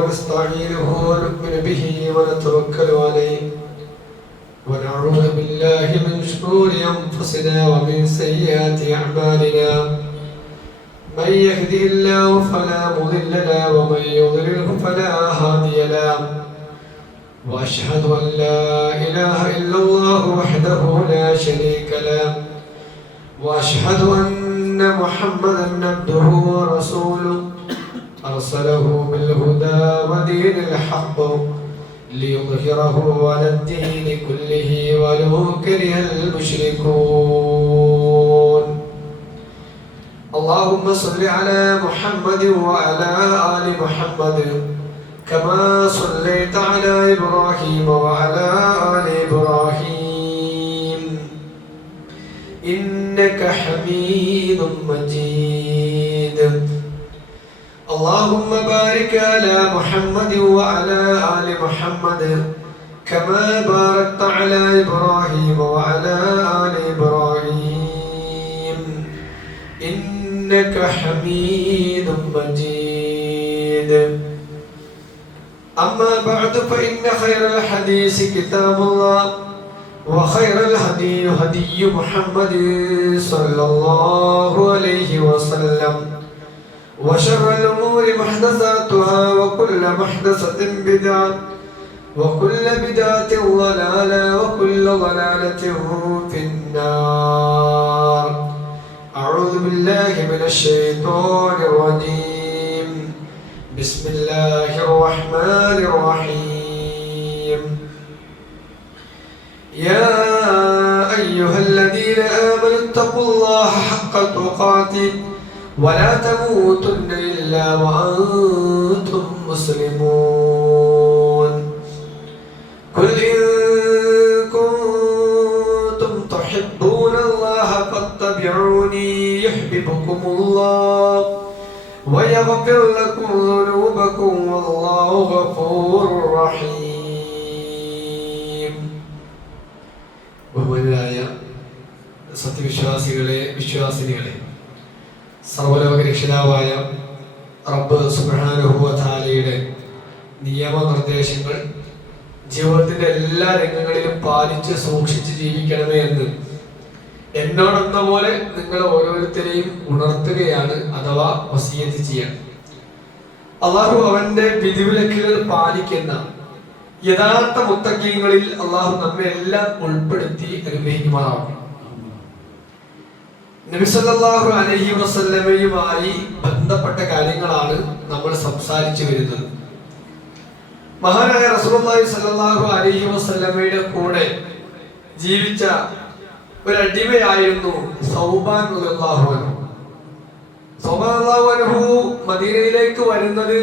ونستعينه ونؤمن به ونتوكل عليه ونعوذ بالله من شرور أنفسنا ومن سيئات أعمالنا من يهده الله فلا مضل له ومن يضلله فلا هادي له وأشهد أن لا إله إلا الله وحده لا شريك له وأشهد أن محمدا عبده ورسوله أرسله بالهدى ودين الحق ليظهره على الدين كله ولو كره المشركون اللهم صل على محمد وعلى آل محمد كما صليت على إبراهيم وعلى آل إبراهيم إنك حميد مجيد اللهم بارك على محمد وعلى آل محمد كما باركت على إبراهيم وعلى آل إبراهيم إنك حميد مجيد أما بعد فإن خير الحديث كتاب الله وخير الهدي هدي محمد صلى الله عليه وسلم وشر الأمور محدثاتها وكل محدثة بدعة وكل بدعة ضلالة وكل ضلالة في النار أعوذ بالله من الشيطان الرجيم بسم الله الرحمن الرحيم يا أيها الذين آمنوا اتقوا الله حق تقاته ولا تموتن إلا وأنتم مسلمون قل إن كنتم تحبون الله فاتبعوني يحببكم الله ويغفر لكم ذنوبكم والله غفور رحيم. ബഹുമാന്യരായ സത്യവിശ്വാസികളെ വിശ്വാസിനികളെ, സർവ്വലോകരക്ഷിതാവായ റബ്ബ് സുബ്ഹാനഹു വ തആലയുടെ നിയമനിർദ്ദേശങ്ങൾ ജീവിതത്തിന്റെ എല്ലാ രംഗങ്ങളിലും പാലിച്ച് സൂക്ഷിച്ച് ജീവിക്കണമേ എന്ന് എന്നോടെന്ന പോലെ നിങ്ങൾ ഓരോരുത്തരെയും ഉണർത്തുകയാണ്, അഥവാ വസിയത്ത് ചെയ്യാണ്. അള്ളാഹു അവന്റെ വിധിവിലക്കുകൾ പാലിക്കുന്ന യഥാർത്ഥ മുത്തഖീങ്ങളിൽ അള്ളാഹു നമ്മെ എല്ലാം ഉൾപ്പെടുത്തി അനുഗ്രഹിക്കുമാറാവണം. നബി സല്ലല്ലാഹു അലൈഹി വസല്ലമയുമായി ബന്ധപ്പെട്ട കാര്യങ്ങളാണ് നമ്മൾ സംസാരിച്ചു വരുന്നത്. മഹാനായ റസൂലുള്ളാഹി സ്വല്ലല്ലാഹു അലൈഹി വസല്ലമയുടെ കൂടെ ജീവിച്ച ഒരു അടിമയായിരുന്നു സൗബാൻ റളിയല്ലാഹു അൻഹു. സൗബാൻ റളിയല്ലാഹു അൻഹു മദീനയിലേക്ക് വരുന്നത്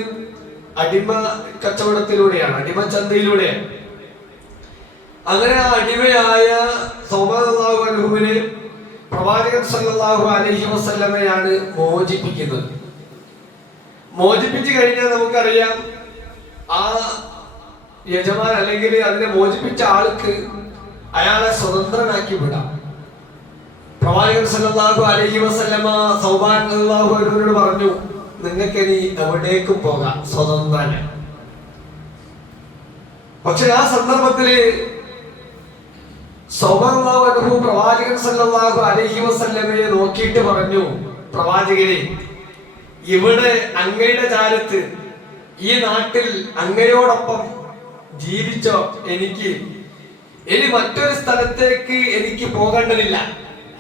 അടിമ കച്ചവടത്തിലൂടെയാണ്, അടിമ ചന്തയിലൂടെയാണ്. അങ്ങനെ ആ അടിമയായ സൗബാൻ റളിയല്ലാഹു അൻഹുവിനെ പ്രവാചകൻ സല്ലല്ലാഹു അലൈഹി വസല്ലമയാണ് മോചിപ്പിക്കുന്നത്. മോചിപ്പിച്ചു കഴിഞ്ഞാൽ നമുക്കറിയാം, ആ യജമാൻ അല്ലെങ്കിൽ അതിനെ മോചിപ്പിച്ച ആൾക്ക് അയാളെ സ്വതന്ത്രനാക്കി വിടാം. പ്രവാചകൻ സല്ലല്ലാഹു അലൈഹി വസല്ലമ സൗബാൻ റളിയല്ലാഹു അൻഹുവിനോട് പറഞ്ഞു, നിങ്ങൾക്ക് ഇനി എവിടേക്കും പോകാം, സ്വതന്ത്രനാണ്. പക്ഷെ ആ സന്ദർഭത്തില് പ്രവാചകൻ സല്ലല്ലാഹു അലൈഹി വസല്ലമയെ നോക്കിയിട്ട് പറഞ്ഞു, പ്രവാചകനെ, ഇവിടെ അങ്ങയുടെ കാലത്ത് ഈ നാട്ടിൽ അങ്ങയോടൊപ്പം ജീവിച്ചോ, എനിക്ക് ഇനി മറ്റൊരു സ്ഥലത്തേക്ക് എനിക്ക് പോകേണ്ടതില്ല,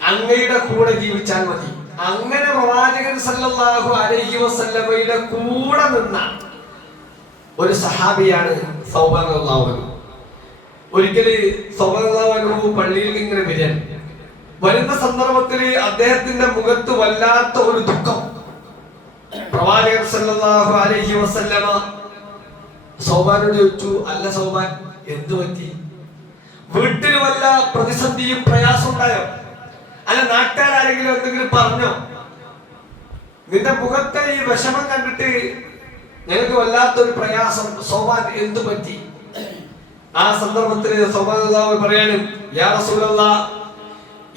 അങ്ങയുടെ കൂടെ ജീവിച്ചാൽ മതി. അങ്ങനെ പ്രവാചകൻ സല്ലല്ലാഹു അലൈഹി വസല്ലമയുടെ കൂടെ നിന്ന ഒരു സഹാബിയാണ് സൗബാൻ റളിയല്ലാഹു അൻഹു. ഒരിക്കല് സൗബാൻ റളിയല്ലാഹു അൻഹു പള്ളിയിൽ ഇങ്ങനെ വരുന്ന സന്ദർഭത്തില് അദ്ദേഹത്തിന്റെ മുഖത്ത് വല്ലാത്ത ഒരു ദുഃഖം. പ്രവാചകൻ സല്ലല്ലാഹു അലൈഹി വസല്ലമ സൗബാനോട് ചോദിച്ചു, അല്ല സൗബാൻ, എന്തു പറ്റി? വീട്ടിൽ വല്ല പ്രതിസന്ധിയും പ്രയാസം ഉണ്ടായോ? അല്ല നാട്ടുകാരെങ്കിലും എന്തെങ്കിലും പറഞ്ഞോ? നിന്റെ മുഖത്തെ ഈ വിഷമം കണ്ടിട്ട് ഞങ്ങൾക്ക് വല്ലാത്തൊരു പ്രയാസം, സൗബാൻ എന്തു പറ്റി? ആ സന്ദർഭത്തിൽ സൗബാൻ പറയാനും, യാ റസൂലല്ലാഹ്,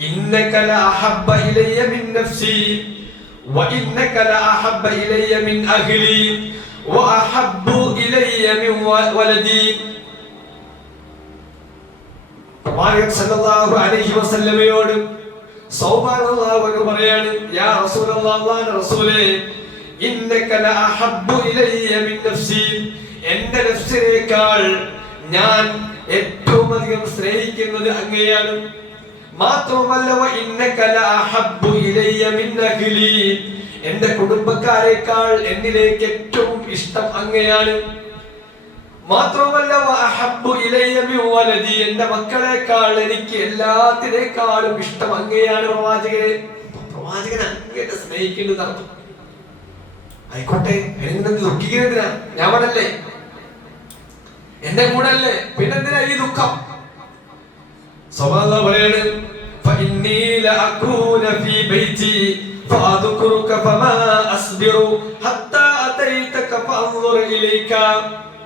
ഇന്നക ലഅഹബ്ബ ഇലയ്യ മിൻ നഫ്സി വഇന്നക ലഅഹബ്ബ ഇലയ്യ മിൻ അഹ്ലി വഅഹബ്ബു ഇലയ്യ മിൻ വലദി. പ്രവാചകൻ സല്ലല്ലാഹു അലൈഹി വസല്ലമയോട് സൗബാൻ റളിയല്ലാഹു അൻഹു പറയാണ്, യാ റസൂലല്ലാഹ്, അല്ലാഹുവിന്റെ റസൂലേ, ഇന്നക ലഅഹബ്ബു ഇലയ്യ മിൻ നഫ്സി, എന്റെ നഫ്സിനേക്കാൾ ഞാൻ ഏറ്റവും അധികം സ്നേഹിക്കുന്നത് അങ്ങയെയാണ്. മാത്രമല്ല വ ഇന്നക ലഅഹബ്ബു ഇലയ്യ മിൻ അഹ്ലി, എന്റെ കുടുംബക്കാരെക്കാൾ എന്നിലേക്ക് ഏറ്റവും ഇഷ്ടം അങ്ങയാണ്. മാത്രമല്ല വ അഹബ്ബു ഇലയ്യ മിൻ വലദി, എന്റെ മക്കളെക്കാൾ എനിക്ക് എല്ലാത്തിനേക്കാളും ഇഷ്ടം അങ്ങയാണ്. പ്രവാചകനെ, പ്രവാചകൻ അങ്ങേറ്റ സ്നേഹിക്കേണ്ടത് നടത്തും. ആയിക്കോട്ടെ, എന്നെ ദുഃഖിക്കുന്നതിനാ? ഞാൻ പാടല്ലേ, എന്റെ കൂടെ അല്ലേ, പിന്നെന്തിനാ ഈ ദുഃഖം? സ്വഭാവം പറയാണ്, ഫഇന്നീ ലഅകൂന ഫീ ബൈതി ഫഅദ്കുറുക ഫമാ അസ്ബിറു ഹത്താ അതൈതക ഫഅൻദുർ ഇലൈക.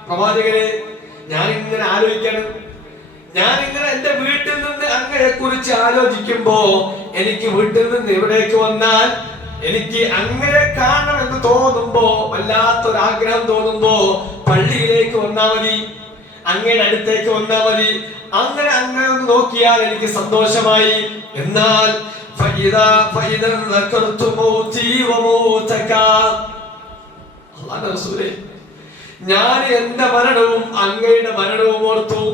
പ്രവാചകനെ, ഞാൻ ഇങ്ങനെ ആലോചിക്കണം, ഞാൻ ഇങ്ങനെ എന്റെ വീട്ടിൽ നിന്ന് അങ്ങയെ കുറിച്ച് ആലോചിക്കുമ്പോ എനിക്ക് വീട്ടിൽ നിന്ന് ഇവിടേക്ക് വന്നാൽ എനിക്ക് അങ്ങയെ കാണണമെന്ന് തോന്നുമ്പോ, വല്ലാത്തൊരാഗ്രഹം തോന്നുമ്പോ പള്ളിയിലേക്ക് വന്നാ മതി, അങ്ങയുടെ അടുത്തേക്ക് വന്നാ മതി. അങ്ങനെ അങ്ങനെ ഒന്ന് നോക്കിയാൽ എനിക്ക് സന്തോഷമായി. എന്നാൽ ഞാൻ എന്റെ മരണവും അങ്ങയുടെ മരണവും ഓർത്തു.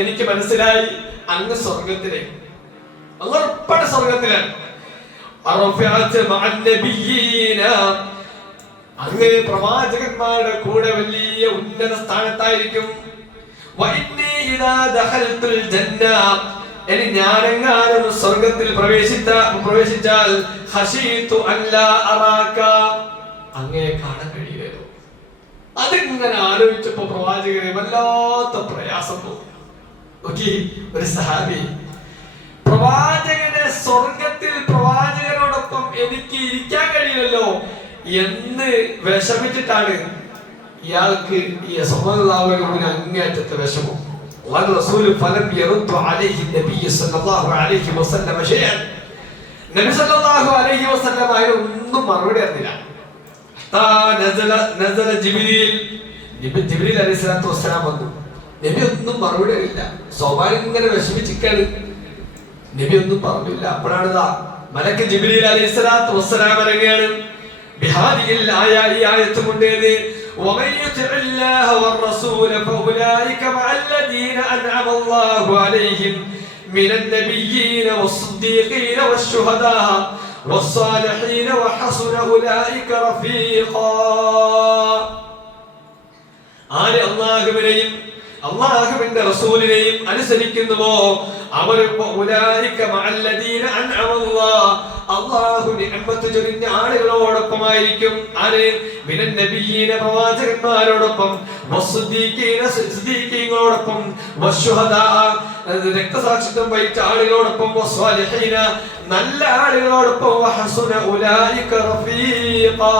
എനിക്ക് മനസ്സിലായി അങ്ങ് സ്വർഗത്തിലെ, അങ്ങ് ഉറപ്പാണ് സ്വർഗത്തിലാണ്. അങ്ങ് പ്രവാചകന്മാരുടെ കൂടെ വലിയ ഉന്നത സ്ഥാനത്തായിരിക്കും. ഇനി ഞാനെങ്ങാനും സ്വർഗത്തിൽ പ്രവേശിച്ചാൽ അങ്ങയെ കാണാൻ കഴിയില്ലല്ലോ. അതിങ്ങനെ ആലോചിച്ചപ്പോ പ്രവാചകനെ വല്ലാത്ത പ്രയാസം തോന്നി. ഒരു സഹാബി, പ്രവാചകനെ സ്വർഗത്തിൽ പ്രവാചകനോടൊപ്പം എനിക്ക് ഇരിക്കാൻ കഴിയില്ലല്ലോ എന്ന് വിഷമിച്ചിട്ടാണ് ഇയാൾക്ക് ഈ സ്വഭാവത്തിന് അങ്ങേറ്റത്തെ വിഷമം. ഒന്നും മറുപടി അറിഞ്ഞില്ല. ജിബ്രീൽ അലൈഹിസ്സലാത്തു വസ്സലാം വന്നു. നബി ഒന്നും മറുപടി അറിയില്ല. സ്വാഭാവികം ഇങ്ങനെ വിഷമിച്ചിരിക്കാണ്. നബി ഒന്നും പറഞ്ഞില്ല. അപ്പോഴാണ് മലക്ക് ജിബ്രീൽ അലൈഹിസ്സലാത്തു വസ്സലാം ഇറങ്ങിയാണ്. ബിഹാദിയിൽ ഈ ആയത്ത് കൊണ്ടേത് ومن يطع الله والرسول فاولئك مع الذين انعم الله عليهم من النبيين والصديقين والشهداء والصالحين وحسن اولئك رفيقا. ആരെ അല്ലാഹുവിനെയും അല്ലാഹുവിന്റെ റസൂലിനെയും അനുസരിക്കുന്നുവോ അവർ അല്ലാഹു നിഅമത്ത് ചൊരിഞ്ഞ ആളുകളോടൊപ്പമായിരിക്കും. ആര്? മിനൻ നബിയ്യീന, പ്രവാചകന്മാരോടൊപ്പം, വസ്സുദ്ദീഖീന, സിദ്ദീഖീങ്ങളോടൊപ്പം, വശുഹദാ, രക്തസാക്ഷിത്വം വഹിച്ച ആളുകളോടൊപ്പം, വസ്വാലിഹീന, നല്ല ആളുകളോടൊപ്പം, വഹസുന ഉലൈക റഫീഖാ,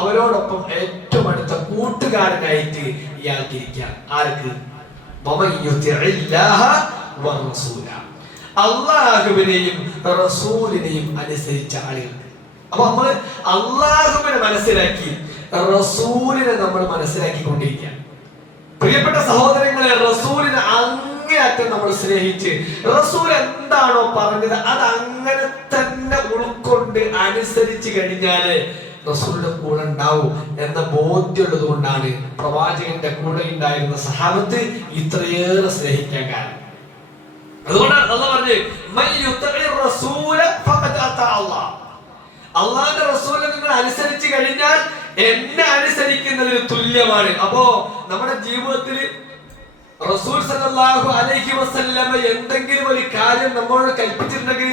അവരോടൊപ്പം ഏറ്റവും അടുത്ത കൂട്ടുകാരനായിട്ട് ഇയാൾക്ക് ഇരിക്കാം. ആർക്ക്? അല്ലാഹുവിനെയും റസൂലിനെയും അനുസരിച്ച ആളുകൾക്ക്. അപ്പൊ നമ്മൾ അല്ലാഹുവിനെ മനസ്സിലാക്കി റസൂലിനെ നമ്മൾ മനസ്സിലാക്കിക്കൊണ്ടിരിക്കുക. പ്രിയപ്പെട്ട സഹോദരങ്ങളെ, റസൂലിനെ അങ്ങേയറ്റം നമ്മൾ സ്നേഹിച്ച് റസൂൽ എന്താണോ പറഞ്ഞത് അത് അങ്ങനെ തന്നെ ഉൾക്കൊണ്ട് അനുസരിച്ച് കഴിഞ്ഞാല് റസൂലിന്റെ കൂടെ ഉണ്ടാവും എന്ന ബോധ്യമുള്ളത് കൊണ്ടാണ് പ്രവാചകന്റെ കൂടെ ഉണ്ടായിരുന്ന സഹാബത്ത് ഇത്രയേറെ സ്നേഹിക്കാൻ കാരണം. അതുകൊണ്ടാണ് അല്ലാഹു പറഞ്ഞത്, അല്ലാഹുവിന്റെ റസൂലിനെ നിങ്ങൾ അനുസരിച്ച് കഴിഞ്ഞാൽ എന്നെ അനുസരിക്കുന്നതിന് തുല്യമാണ്. അപ്പോ നമ്മുടെ ജീവിതത്തിൽ റസൂൽ സല്ലല്ലാഹു അലൈഹി വസല്ലമ എന്തെങ്കിലും ഒരു കാര്യം നമ്മളോട് കൽപ്പിച്ചിട്ടുണ്ടെങ്കിൽ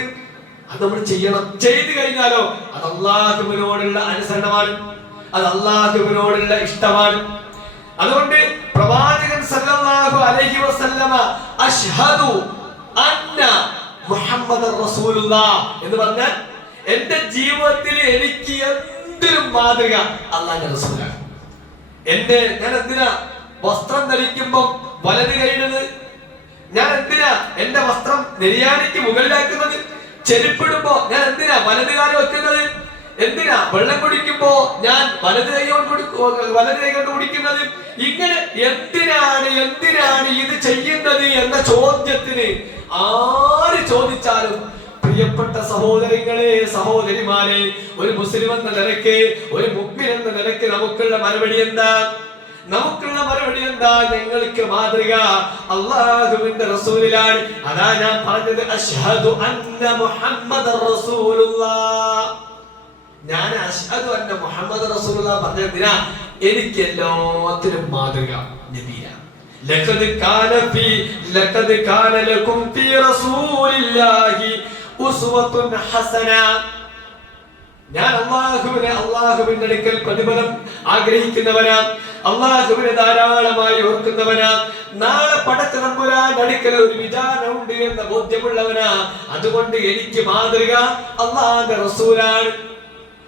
അത് നമ്മൾ ചെയ്യണം. ചെയ്തു കഴിഞ്ഞാലോ അത് അല്ലാഹുവിനോടുള്ള അനുസരണമാണ്, അത് അല്ലാഹുവിനോടുള്ള ഇഷ്ടമാണ്. അതുകൊണ്ട് പ്രവാചകൻ സല്ലല്ലാഹു അലൈഹി വസല്ലമ അശ്ഹദു അന്ന മുഹമ്മദർ റസൂലുള്ളാഹ് എന്ന് പറഞ്ഞാൽ എന്റെ ജീവിതത്തിൽ എനിക്ക് എന്തൊരു മാതൃക അല്ലാഹുവിന്റെ റസൂലാണ്. ഞാൻ എന്തിനാ വസ്ത്രം ധരിക്കുമ്പോ വലത് കൈയിടുന്നത്? ഞാൻ എന്തിനാ എന്റെ വസ്ത്രം നെരിയാണിക്ക് മുകളിലാക്കുന്നത്? ചെരുപ്പിടുമ്പോ ഞാൻ എന്തിനാ വലത് കാലം വെക്കുന്നത്? എന്തിനാ വെള്ളം കുടിക്കുമ്പോ ഞാൻ വലത് കൈ കൊണ്ട് കുടിക്കുന്നത്? ഇങ്ങനെ എന്തിനാണ് ഇത് ചെയ്യുന്നത് എന്ന ചോദ്യത്തിന് ആര് ചോദിച്ചാലും പ്രിയപ്പെട്ട സഹോദരങ്ങളെ, സഹോദരിമാരെ, ഒരു മുസ്ലിം എന്ന നിലയ്ക്ക്, ഒരു മുഅ്മിൻ എന്ന നിലയ്ക്ക് നമുക്കുള്ള മറുപടി എന്താ? ഞങ്ങൾക്ക് മാതൃക അല്ലാഹുവിന്റെ റസൂലിലാണ്. അതാ ഞാൻ പറഞ്ഞത്, അശ്ഹദു അന്ന മുഹമ്മദർ റസൂലുള്ളാഹ്. ഞാൻ അശ്ഹദു അന്ന മുഹമ്മദർ റസൂലുള്ളാഹ് പറഞ്ഞതിനാ എനിക്ക് എല്ലാത്തിനും മാതൃക നബിയാണ്. ലഖദ് കാന ലക്കും ഫീ റസൂലില്ലാഹി ഉസ്വത്തുൻ ഹസന. ഞാൻ അല്ലാഹുവിന്റെ അടുക്കൽ പ്രതിഫലം ആഗ്രഹിക്കുന്നവനാ, അല്ലാഹുവിനെ ധാരാളമായി ഓർക്കുന്നവനാ, നാളെ പടച്ച തമ്പുരാന്റെ അടുക്കൽ ഒരു വിചാരണയുണ്ട് എന്ന ബോധ്യമുള്ളവനാ. അതുകൊണ്ട് എനിക്ക് മാതൃക അല്ലാഹുവിന്റെ റസൂലാണ്.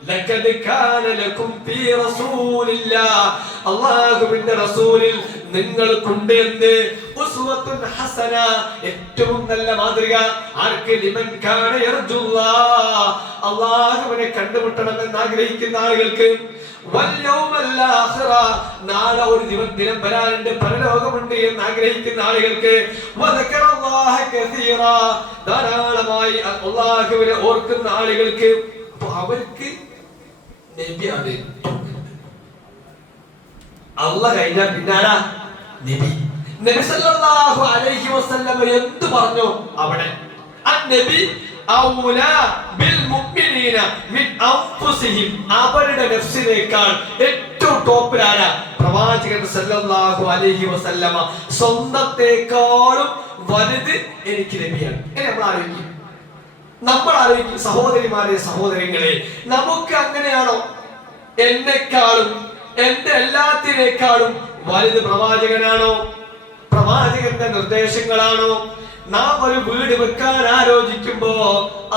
ലഖദ് കാന ലക്കും ഫീ റസൂലില്ലാഹ്, അല്ലാഹുവിന്റെ റസൂലിൽ നിങ്ങൾക്കുണ്ട് എന്ത്? ഉസ്വത്തുൻ ഹസന, ഏറ്റവും നല്ല മാതൃക. ആർക്ക്? ലിമൻ കാന യർജുല്ലാഹ്, അല്ലാഹുവിനെ കണ്ടുമുട്ടണമെന്ന് ആഗ്രഹിക്കുന്ന ആളുകൾക്ക്. വൽ യൗമൽ ആഖിറ, നാളെ ഒരു ദിനം വരാനുണ്ട്, പരലോകമുണ്ട് എന്ന് ആഗ്രഹിക്കുന്ന ആളുകൾക്ക്. വദക്കറല്ലാഹ കസീറ, ധാരാളമായി അല്ലാഹുവിനെ ഓർക്കുന്ന ആളുകൾക്ക്. അവർക്ക് നബിയാണ്. അല്ലാഹ് കഴിഞ്ഞാൽ പിന്നാരാ? നബി. നബി സല്ലല്ലാഹു അലൈഹി വസല്ലം എന്ത് പറഞ്ഞു അവിടെ? അന്നബി ഔലാ ബിൽ മുഅ്മിനീന മിൻ അൻഫുസിഹിം, അവരുടെ നഫ്സിനേക്കാൾ ഏറ്റവും ടോപ്പിലാരാ? പ്രവാചകൻ സല്ലല്ലാഹു അലൈഹി വസല്ലമ. സ്വന്തത്തെക്കാളും വലുത് എനിക്ക് നബിയാണ്. നമ്മൾ ആലോചിക്കും സഹോദരിമാരെ, സഹോദരങ്ങളെ, നമുക്ക് അങ്ങനെയാണോ? എന്നെക്കാളും എന്റെ എല്ലാത്തിനേക്കാളും വലുത് പ്രവാചകനാണോ? പ്രവാചകന്റെ നിർദ്ദേശങ്ങളാണോ? നാം ഒരു വീട് വെക്കാൻ ആലോചിക്കുമ്പോ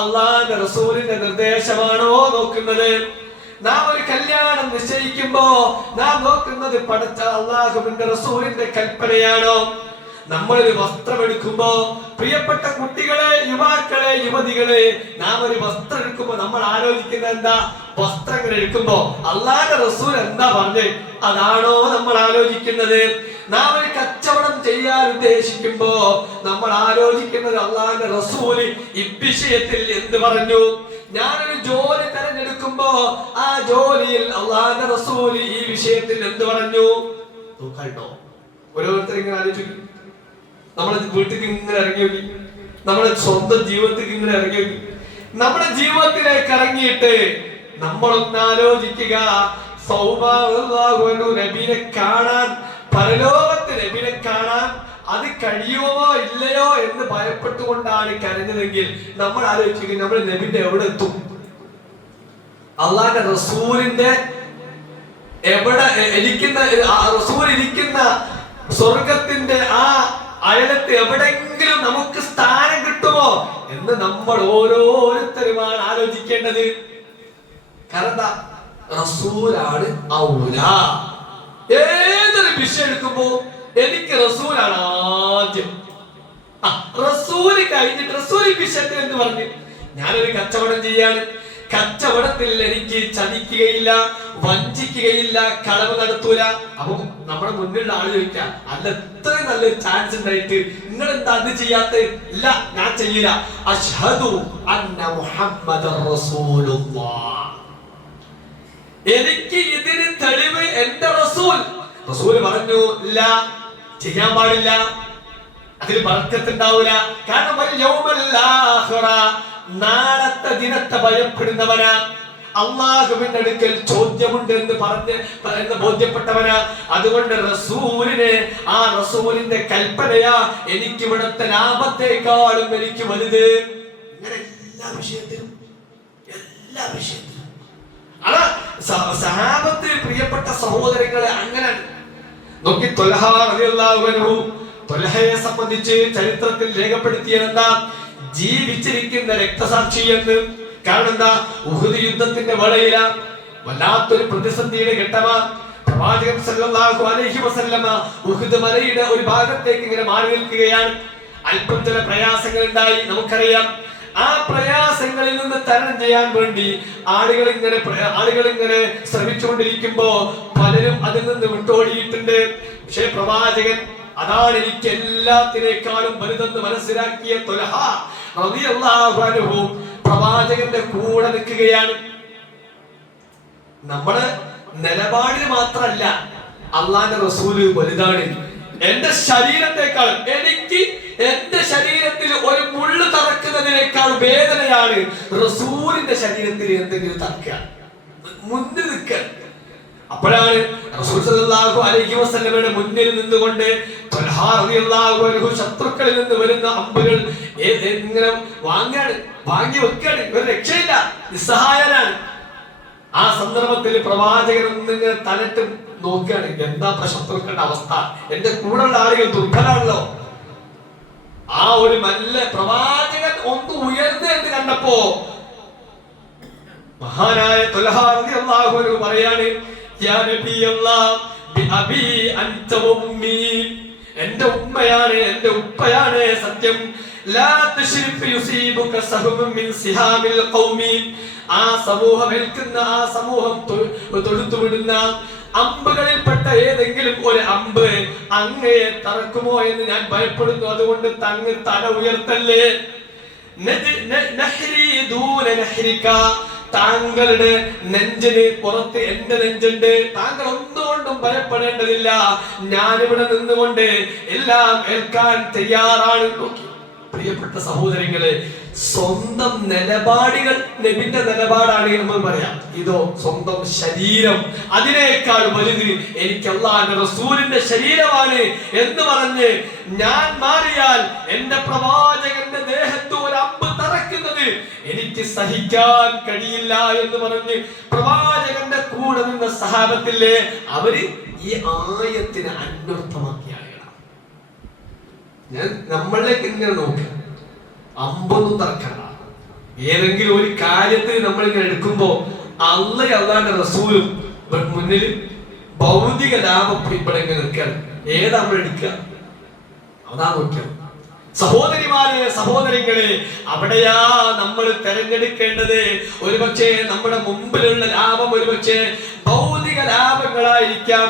അല്ലാഹുവിന്റെ റസൂലിന്റെ നിർദ്ദേശമാണോ നോക്കുന്നത്? നാം ഒരു കല്യാണം നിശ്ചയിക്കുമ്പോ നാം നോക്കുന്നത് പടച്ച അല്ലാഹുവിന്റെ റസൂലിന്റെ കൽപ്പനയാണോ? നമ്മളൊരു വസ്ത്രം എടുക്കുമ്പോ, പ്രിയപ്പെട്ട കുട്ടികളെ, യുവാക്കളെ, യുവതികളെ, നാം ഒരു വസ്ത്രം എടുക്കുമ്പോ നമ്മൾ ആലോചിക്കുന്നത് എന്താ? വസ്ത്രങ്ങൾ എടുക്കുമ്പോ അല്ലാഹുവിന്റെ റസൂൽ എന്താ പറഞ്ഞേ, അതാണോ നമ്മൾ ആലോചിക്കുന്നത്? നാം ഒരു കച്ചവടം ചെയ്യാൻ ഉദ്ദേശിക്കുമ്പോ നമ്മൾ ആലോചിക്കുന്നത് അല്ലാഹുവിന്റെ റസൂല് ഇവിഷയത്തിൽ എന്ത് പറഞ്ഞു? ഞാനൊരു ജോലി തെരഞ്ഞെടുക്കുമ്പോ ആ ജോലിയിൽ അല്ലാഹുവിന്റെ റസൂല് ഈ വിഷയത്തിൽ എന്ത് പറഞ്ഞു? നോക്കട്ടോ, ഓരോരുത്തർ ഇങ്ങനെ ആലോചിക്കും. നമ്മളെ വീട്ടിൽ ഇങ്ങനെ ഇറങ്ങി നോക്കി, നമ്മുടെ സ്വന്തം ജീവിതത്തിൽ ഇങ്ങനെ ഇറങ്ങി നോക്കി, നമ്മുടെ ജീവിതത്തിലേക്ക് ഇറങ്ങിയിട്ട് നമ്മളൊന്ന് ആലോചിക്കുക. നബിനെ കാണാൻ, പരലോകത്ത് നബിനെ കാണാൻ അത് കഴിയുമോ ഇല്ലയോ എന്ന് ഭയപ്പെട്ടുകൊണ്ടാണ് കരഞ്ഞതെങ്കിൽ നമ്മൾ ആലോചിക്കുക, നമ്മൾ നബിന്റെ എവിടെ എത്തും? അല്ലാഹുവിന്റെ റസൂലിന്റെ എവിടെ ഇരിക്കുന്ന, റസൂൽ ഇരിക്കുന്ന സ്വർഗത്തിന്റെ ആ അയലത്ത് എവിടെങ്കിലും നമുക്ക് സ്ഥാനം കിട്ടുമോ എന്ന് നമ്മൾ ഓരോരുത്തരുമാണ് ആലോചിക്കേണ്ടത്. കാരണം റസൂലാണ് ഔലാ. ഏതൊരു വിഷയം എടുക്കുമ്പോ എനിക്ക് റസൂലാണ് ആദ്യം. റസൂല് കഴിഞ്ഞിട്ട് റസൂൽ ഈ വിഷയത്തിൽ എന്ത് പറഞ്ഞു? ഞാനൊരു കച്ചവടം ചെയ്യാണ്, കച്ചവടത്തിൽ എനിക്ക് ചതിക്കുകയില്ല, വഞ്ചിക്കുകയില്ല, കളവ് നടത്തൂല. അപ്പൊ നമ്മുടെ മുന്നിലുള്ള ആള് ചോദിക്കാം, അല്ല ഇത്രയും നല്ലൊരു ചാൻസ് ഉണ്ടായിട്ട് നിങ്ങൾ എന്താ അത് ചെയ്യാത്ത? ഇല്ല, ഞാൻ ചെയ്യില്ല. അശ്ഹദു അന്ന മുഹമ്മദർ റസൂലുള്ളാഹ്, എനിക്ക് ഇതിന് തെളിവ് എന്റെ റസൂൽ. റസൂൽ പറഞ്ഞു ഇല്ല, ചെയ്യാൻ പാടില്ല, അതിൽ ബർക്കത്ത് ഉണ്ടാവില്ല. കാരണം നാളത്തെ ദിനത്തെ ഭയപ്പെടുന്നവനാ, അല്ലാഹുവിന്റെ അടുക്കൽ ചോദ്യമുണ്ട് എന്ന് ബോധ്യപ്പെട്ടവനാ. അതുകൊണ്ട് റസൂലിനെ, ആ റസൂലിന്റെ കൽപ്പനയാ എനിക്ക് ഇവിടുത്തെ ലാഭത്തെക്കാളും എനിക്ക് വലുത്. ഇങ്ങനെ എല്ലാ വിഷയത്തിലും അതാ സഹാബത്ത്, പ്രിയപ്പെട്ട സഹോദരങ്ങളെ, അങ്ങനെ നോക്കി. ത്വൽഹ റളിയല്ലാഹു അൻഹു, ത്വൽഹയെ സംബന്ധിച്ച് ചരിത്രത്തിൽ രേഖപ്പെടുത്തിയതെന്താ? ജീവിച്ചിരിക്കുന്ന രക്തസാക്ഷി എന്ന്. കാരണം എന്താ? ഉഹുദ് യുദ്ധത്തിന്റെ വേളയില വല്ലാത്തൊരു പ്രതിസന്ധിയുടെ ഘട്ടമാ. പ്രവാചകൻ സല്ലല്ലാഹു അലൈഹി വസല്ലമ ഉഹുദ് മലയുടെ ഒരു ഭാഗത്തേക്ക് ഇങ്ങനെ മാറി നിൽക്കുകയാണ്. അല്പം ചില പ്രയാസങ്ങൾ ഉണ്ടായി, നമുക്കറിയാം. ആ പ്രയാസങ്ങളിൽ നിന്ന് തരണം ചെയ്യാൻ വേണ്ടി ആളുകൾ ഇങ്ങനെ ശ്രമിച്ചുകൊണ്ടിരിക്കുമ്പോ പലരും അതിൽ നിന്ന് വിട്ടോടിയിട്ടുണ്ട്. പക്ഷേ പ്രവാചകൻ അതാണ് എനിക്ക് എല്ലാത്തിനേക്കാളും വലുതെന്ന് മനസ്സിലാക്കിയ ത്വൽഹ റളിയല്ലാഹു അൻഹു പ്രവാചകന്റെ കൂടെ നിൽക്കുകയാണ്. നമ്മുടെ നിലപാടിൽ മാത്രമല്ല അള്ളാന്റെ റസൂല് വലുതാണ്. എന്റെ ശരീരത്തെക്കാളും എനിക്ക് എന്റെ ശരീരത്തിൽ ഒരു മുള്ളു തറക്കുന്നതിനേക്കാൾ വേദനയാണ് റസൂലിന്റെ ശരീരത്തിൽ എന്തെങ്കിലും തറക്കുക, മുന്നിൽ നിൽക്കാൻ. അപ്പോഴാണ് റസൂൽ സല്ലല്ലാഹു അലൈഹി വസല്ലമയുടെ മുന്നിൽ നിന്നുകൊണ്ട് ത്വൽഹ റളിയല്ലാഹു അൻഹു ശത്രുക്കളിൽ നിന്ന് വരുന്ന അമ്പുകൾ ഇങ്ങനെ വാങ്ങി വെക്കാണ്. ഒരു രക്ഷയില്ല, നിസ്സഹായനാണ്. ആ സന്ദർഭത്തിൽ പ്രവാചകൻ ഒന്നിങ്ങനെ തലട്ട് നോക്കുകയാണ്, എന്താ ശത്രുക്കളുടെ അവസ്ഥ, എന്റെ കൂടെയുള്ള ആളുകൾ ദുർബലാണല്ലോ. ആ ഒരു നല്ല പ്രവാചകൻ ഒന്ന് ഉയർന്നു എന്ന് കണ്ടപ്പോ മഹാനായ ത്വൽഹ റളിയല്ലാഹു അൻഹു പറയാണ്, യാ നബിയല്ലാഹ് ബിഅബി അൻത ഉമ്മി, എന്റെ ഉമ്മയാണ് എന്റെ ഉപ്പയാണ് സത്യം. ലാ തുശ്രിഫ് യുസീബുക സഹമുൻ മിൻ സിഹാമിൽ ഖൗമി, ആ സമൂഹം ഏൽക്കുന്ന ആ സമൂഹം തൊടുത്തുവിടുന്ന അമ്പുകളിൽപ്പെട്ട ഏതെങ്കിലും ഒരു അമ്പ് അങ്ങയെ തറക്കുമോ എന്ന് ഞാൻ ഭയപ്പെടുന്നു. അതുകൊണ്ട് തങ്ങ് തല ഉയർത്തല്ലേ. താങ്കളുടെ നെഞ്ചിന് പുറത്ത് എന്റെ നെഞ്ചുണ്ട്, താങ്കൾ ഒന്നുകൊണ്ടും ഭയപ്പെടേണ്ടതില്ല. ഞാനിവിടെ നിന്നുകൊണ്ട് എല്ലാം ഏൽക്കാൻ തയ്യാറാണ്. പ്രിയപ്പെട്ട സഹോദരങ്ങളെ, സ്വന്തം നിലപാടുകൾ നബിന്റെ നിലപാടാണ് നമ്മൾ പറയാം. ഇതോ സ്വന്തം ശരീരം, അതിനേക്കാൾ വലുത് എനിക്ക് അല്ലാഹുവിന്റെ റസൂലിന്റെ ശരീരമാണ് എന്ന് പറഞ്ഞ് ഞാൻ മാറിയാൽ എന്റെ പ്രവാചകന്റെ ദേഹത്ത് ഒരു അമ്പ് തറക്കുന്നത് എനിക്ക് സഹിക്കാൻ കഴിയില്ല എന്ന് പറഞ്ഞ് പ്രവാചകന്റെ കൂടെ നിന്ന സഹാബത്തിലെ അവര് ഈ ആയത്തിനെ അന്വർത്ഥമാക്കിയ ആളുകളാണ്. ഞാൻ നമ്മളിലേക്ക് ഇങ്ങനെ നോക്കുക, അമ്പൊന്നും തർക്കണ്ട. ഏതെങ്കിലും ഒരു കാര്യത്തിൽ നമ്മൾ ഇങ്ങനെ എടുക്കുമ്പോ അള്ളാന്റെ റസൂലും മുന്നിൽ ഭൗതിക ലാഭം ഇവിടെ ഇങ്ങനെ നിൽക്കുകയാണ്. ഏതാ നമ്മൾ എടുക്കുക, അതാ നോക്കുക. സഹോദരിമാരെ, സഹോദരങ്ങളെ, അവിടെയാ നമ്മൾ തെരഞ്ഞെടുക്കേണ്ടത്. ഒരുപക്ഷെ നമ്മുടെ മുമ്പിലുള്ള ലാഭം ഒരുപക്ഷെ ഭൗതിക ലാഭങ്ങളായിരിക്കാം.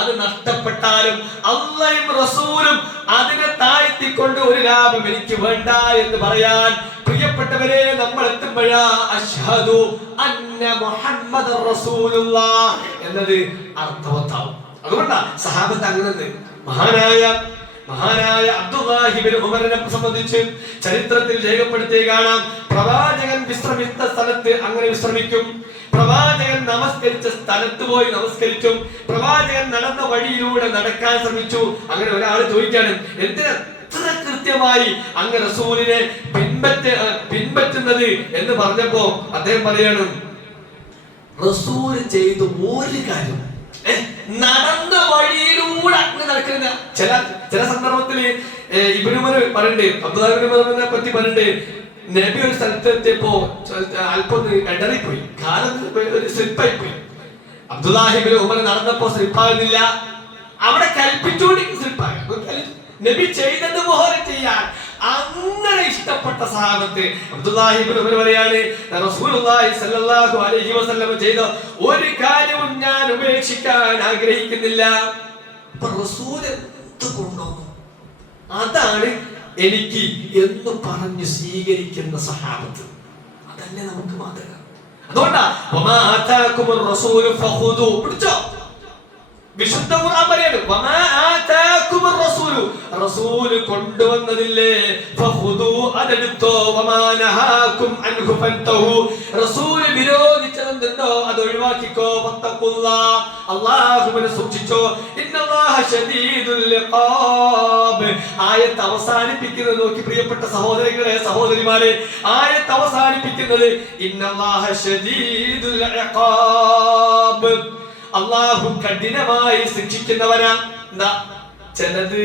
അത് നഷ്ടപ്പെട്ടാലും അള്ളയും റസൂലും അതിനെ താഴ്ത്തിക്കൊണ്ട് ഒരു ലാഭം എനിക്ക് വേണ്ട എന്ന് പറയാൻ പ്രിയപ്പെട്ടവരെ നമ്മൾ എത്തുമ്പോഴാ അശ്ഹദു അന്ന മുഹമ്മദർ റസൂലുള്ളാഹ് എന്നത് അർത്ഥവത്താവും. അതുകൊണ്ടാ സഹാബത്ത് അങ്ങനെ മഹാനായ അബ്ദുല്ലാഹി ഇബ്നു ഉമറിനെ സംബന്ധിച്ച് ചരിത്രത്തിൽ രേഖപ്പെടുത്തി കാണാം. പ്രവാചകൻ വിശ്രമിച്ച സ്ഥലത്ത് അങ്ങനെ വിശ്രമിക്കും, പ്രവാചകൻ നമസ്കരിച്ച സ്ഥലത്ത് പോയി നമസ്കരിക്കും, പ്രവാചകൻ നടന്ന വഴിയിലൂടെ നടക്കാൻ ശ്രമിച്ചു. അങ്ങനെ ഒരാൾ ചോദിക്കാണ്, എന്തിനാ ഇത്ര കൃത്യമായി അങ്ങ് റസൂലിനെ പിൻപറ്റുന്നത് എന്ന് പറഞ്ഞപ്പോ അദ്ദേഹം പറയാണ്, റസൂൽ ചെയ്ത ഒരു കാര്യം നടന്ന വഴിയിലൂടെ അങ്ങ് നടക്കുന്ന ചില സന്ദർഭത്തിൽ ഇബ്നു ഉമർ പറയണ്ടേ, അബ്ദുല്ലാഹി ഇബ്നു ഉമറിനെ പറ്റി പറയണ്ടേ, നബി ഒരു സ്ഥലത്ത് എത്തിയപ്പോ അല്പം ഇടറിപ്പോയി, കാലം ഒരു സ്ലിപ്പായി പോയി. അബ്ദുല്ലാഹി ഇബ്നു ഉമർ നടന്നപ്പോ സ്ലിപ്പാകുന്നില്ല, അവിടെ കൽപ്പിച്ചുകൊണ്ട് സ്ലിപ്പായി. നബി ചെയ്തതുപോലെ ചെയ്യാൻ അങ്ങനെ ഇഷ്ടപ്പെട്ട സഹാബത്ത് അബ്ദുല്ലാഹി ഇബ്നു ഉമർ പറയാണ്, റസൂലുള്ളാഹി സ്വല്ലല്ലാഹു അലൈഹി വസല്ലം ചെയ്ത ഒരു കാര്യവും ഞാൻ ഉപേക്ഷിക്കാൻ ആഗ്രഹിക്കുന്നില്ല. റസൂൽ എന്തുകൊണ്ടോ അതാണ് എനിക്ക് എന്ന് പറഞ്ഞു സ്വീകരിക്കുന്ന സഹാബത്ത്, അതല്ലേ നമുക്ക് മാതൃക. അതുകൊണ്ടാ വമാ ആതാകുമുർ റസൂലു ഫഖുദു, പിടിച്ചോ. വിശുദ്ധ ഖുർആൻ പറയാണ്, വമാ ആതാകുമുർ റസൂലു, റസൂൽ കൊണ്ടുവന്നതില്ലേ ഫഖുദു, അതെടുത്തോ. വമാ നഹാകും അൻഹു ഫൻതഹു, റസൂൽ വിരോധിച്ചതെന്തോ അത് ഒഴിവാക്കിക്കോ. വത്തഖുല്ലാഹ്, അല്ലാഹുവിനെ സൂക്ഷിച്ചോ. ഇന്നല്ലാഹ ശദീദുൽ ഇഖാബ്. ആയത്ത് അവസാനിപ്പിക്കുന്നത് നോക്കി പ്രിയപ്പെട്ട സഹോദരങ്ങളെ, സഹോദരിമാരെ, ആയത്ത് അവസാനിപ്പിക്കുന്നത് ഇന്നല്ലാഹ ശദീദുൽ ഇഖാബ്, അല്ലാഹു കഠിനമായി ശിക്ഷിക്കുന്നവനാ. എന്താ ചിലത്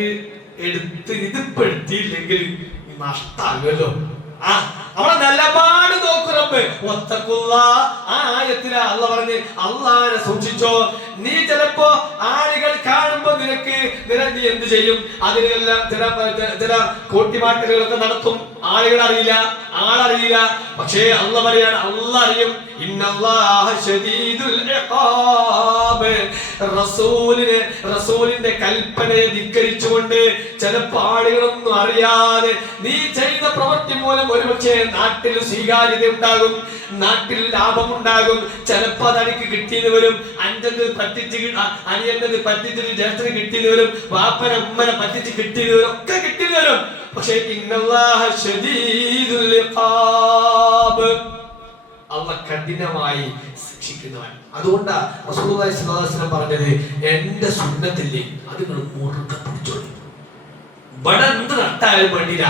എടുത്ത് ഇതിപ്പോ എടുത്തില്ലെങ്കിൽ നഷ്ടാകുമല്ലോ. അവിടെ നിലപാട് നോക്കുറപ്പ്. ആ ആയത്തില അള്ളാഹ് പറഞ്ഞ് അള്ളാഹിനെ സൂക്ഷിച്ചോ. നീ ചിലപ്പോ ആളുകൾ കാണുമ്പോ നീ എന്ത് ചെയ്യും? അതിനെല്ലാം ചില കോട്ടിമാറ്റലുകളൊക്കെ നടത്തും. ആളുകൾ അറിയില്ല, ആളറിയില്ല. പക്ഷേ അല്ലാഹ് പറയാണ്, അല്ലാഹ് അറിയും. ഇന്നല്ലാഹ ശദീദുൽ ഇഖാബ്. റസൂലിന്റെ കൽപ്പനയെ ധിക്കരിച്ചുകൊണ്ട് ചിലപ്പോ ആളുകളൊന്നും അറിയാതെ നീ ചെയ്ത പ്രവൃത്തി മൂലം ഒരുപക്ഷെ നാട്ടിൽ സ്വീകാര്യത ഉണ്ടാകും, നാട്ടിൽ ലാഭമുണ്ടാകും. ചിലപ്പോ അതെനിക്ക് കിട്ടിയെന്ന് വരും, അഞ്ചത് പറ്റിച്ച് അനിയന്നത് പറ്റിച്ചിട്ട് ജ്യേഷ്ഠന് കിട്ടിയെന്ന് വരും, വാപ്പനെ ഉമ്മനെ പറ്റിച്ച് കിട്ടിയെന്ന് വരും, ഒക്കെ കിട്ടിയെന്ന് വരും. പക്ഷേ ഇന്നല്ലാഹ ശദീദുൽ ഇഖാബ്, അല്ലാഹ് കഠിനമായി ശിക്ഷിക്കുന്നവൻ. അതുകൊണ്ടാണ് റസൂലുള്ളാഹി സ്വല്ലല്ലാഹു അലൈഹി വസല്ലം പറഞ്ഞത്, എന്റെ സുന്നത്തില്ലേ അത് നിങ്ങൾ മുറുകെ പിടിച്ചോളൂ. ഇവിടെ എന്ത് നട്ടാലും വേണ്ടില്ല,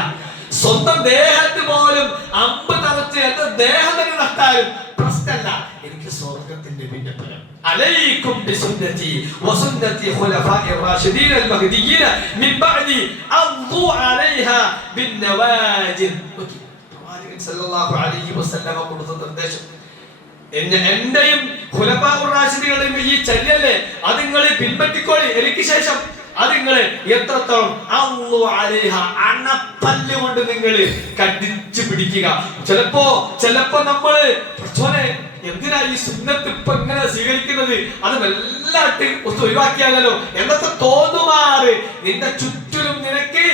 സ്വന്തം ദേഹത്ത് പോലും അമ്പ് തറച്ച് എന്റെ ദേഹം തന്നെ നട്ടാലും പ്രശ്നമല്ല, എനിക്ക് സ്വർഗത്തിന്റെ പിന്നെ ഫലം. അലൈക്കും ബിസുന്നതി വസുന്നതി ഖുലഫാഇർ റാഷിദീൻ അൽ മഹ്ദിയീൻ മിൻ ബഅദി അദ്ദു അലൈഹാ ബിന്നവാജിദ്. പ്രവാചകൻ സല്ലല്ലാഹു അലൈഹി വസല്ലം കൊടുത്ത നിർദ്ദേശം, എന്റെയും ഖുലഫാഉർ റാഷിദീകളുടെയും ഈ ചര്യല്ലേ അത് നിങ്ങൾ പിൻപറ്റിക്കോളി, എനിക്ക് ശേഷം അത് നിങ്ങൾ എത്രത്തോളം അള്ളു അലൈഹ അണപ്പല്ല് കൊണ്ട് നിങ്ങൾ കടിച്ചു പിടിക്കുക. ചിലപ്പോ നമ്മള് എന്തിനാ ഈ സുന്നത്ത് ഇപ്പൊ ഇങ്ങനെ സ്വീകരിക്കുന്നത്, അത് വല്ലാട്ട് ഒഴിവാക്കിയാലോ എന്നൊക്കെ തോന്നുമാറ് നിന്റെ ചുറ്റിലും നിനക്ക്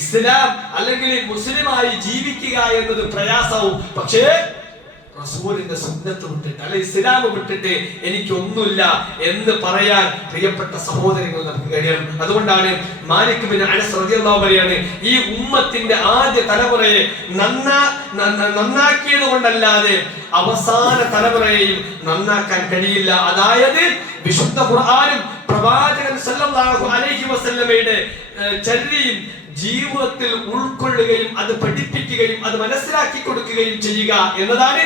ഇസ്ലാം അല്ലെങ്കിൽ മുസ്ലിമായി ജീവിക്കുക എന്നത് പ്രയാസവും. പക്ഷേ റസൂലിന്റെ സുന്നത്ത് വിട്ടിട്ട് അല്ലെ ഇസ്ലാം വിട്ടിട്ട് എനിക്കൊന്നുമില്ല എന്ന് പറയാൻ പ്രിയപ്പെട്ട സഹോദരങ്ങൾ നമുക്ക് കഴിയണം. അതുകൊണ്ടാണ് മാലിക് ബിൻ അനസ് റളിയല്ലാഹു പറയാണ്, ഈ ഉമ്മത്തിന്റെ ആദ്യ തലമുറയെ നന്നാക്കിയത് കൊണ്ടല്ലാതെ അവസാന തലമുറയെയും നന്നാക്കാൻ കഴിയില്ല. അതായത് വിശുദ്ധ ഖുർആനും പ്രവാചകൻ സല്ലല്ലാഹു അലൈഹി വസല്ലമയുടെ ചര്യയും ജീവിതത്തിൽ ഉൾക്കൊള്ളുകയും അത് പഠിപ്പിക്കുകയും അത് മനസ്സിലാക്കി കൊടുക്കുകയും ചെയ്യുക എന്നതാണ്